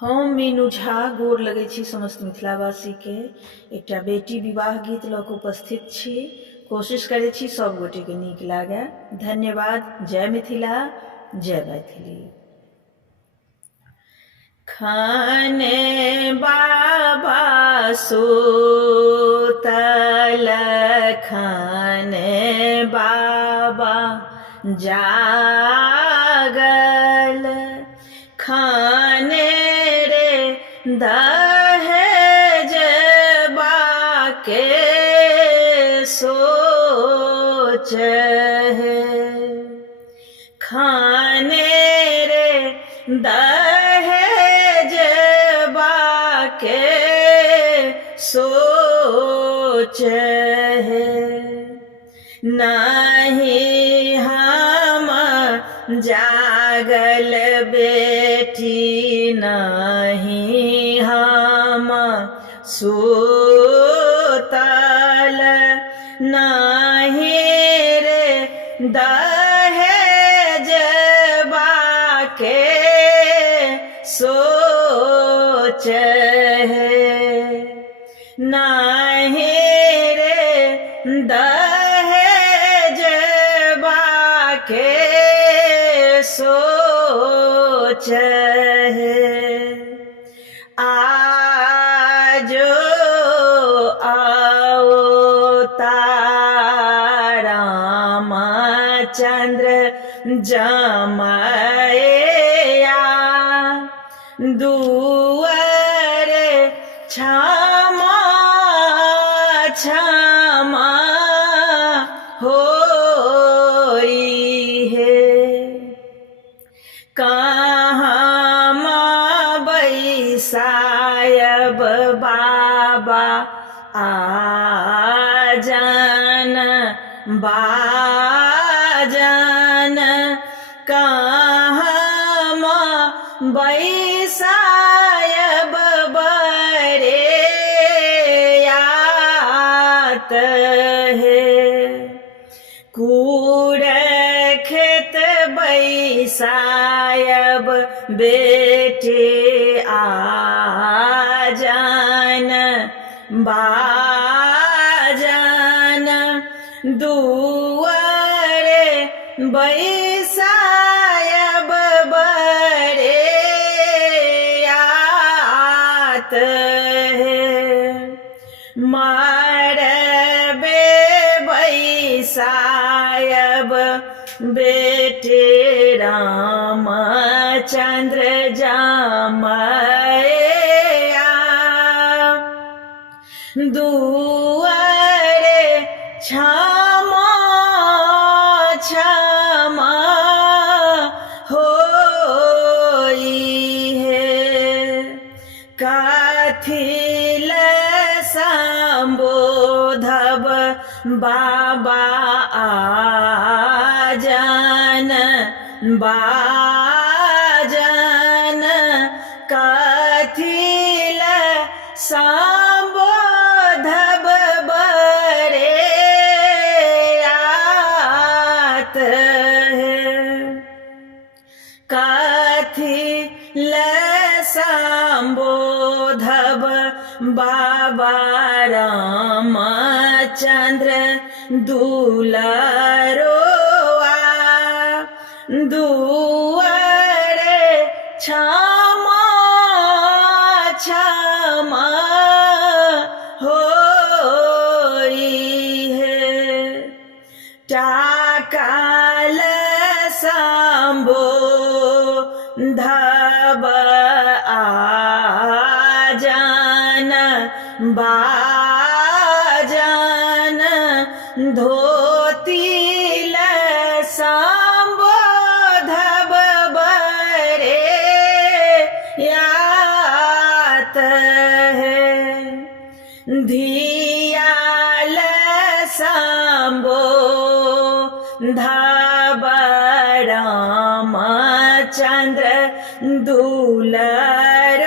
हम मीनू झा गोर लगै छी समस्त मिथिलावासी के। एकटा बेटी विवाह गीत लऽ कऽ उपस्थित छी। कोशिश करै छी सब गोटे के नीक लागे। धन्यवाद। जय मिथिला, जय मैथिली। खाने बाबा सुतल, खाने बाबा जागल, खाने रे दहेज बाके सोच है, खाने रे दहेज बाके सोच है। नहीं हम जागल बेटी, नहीं हम सुतल, नहीं रे दहेज बाके सोच है, नहीं रे दहेज बाके सोच है। आजो रामचंद्र जमैया, दुआर क्षमा क्षमा होई है। कहाँ बैसायब बाबा आजन बाजन, कहाँ बैसायब बरे यात है। कूड़ खेत बैसायब बेटे आजन बाजन, दुआर बैसायब बरे यात है। मारबे बैसायब बेटे रामचंद्र जमैया, दुआर क्षमा क्षमा होई है। कथिल संबोधब बाबा आजन बाजन, कथिल संबोधब बरे यात है। कथिल संबोधब बाबा रामचंद्र दुलारोआ, दुआर क्षमा क्षमा होई है। टाकल संबोधब आजन बाजन, धोतिल संबोधब बरे यात है। धियाल संबोधब रामचंद्र दुलार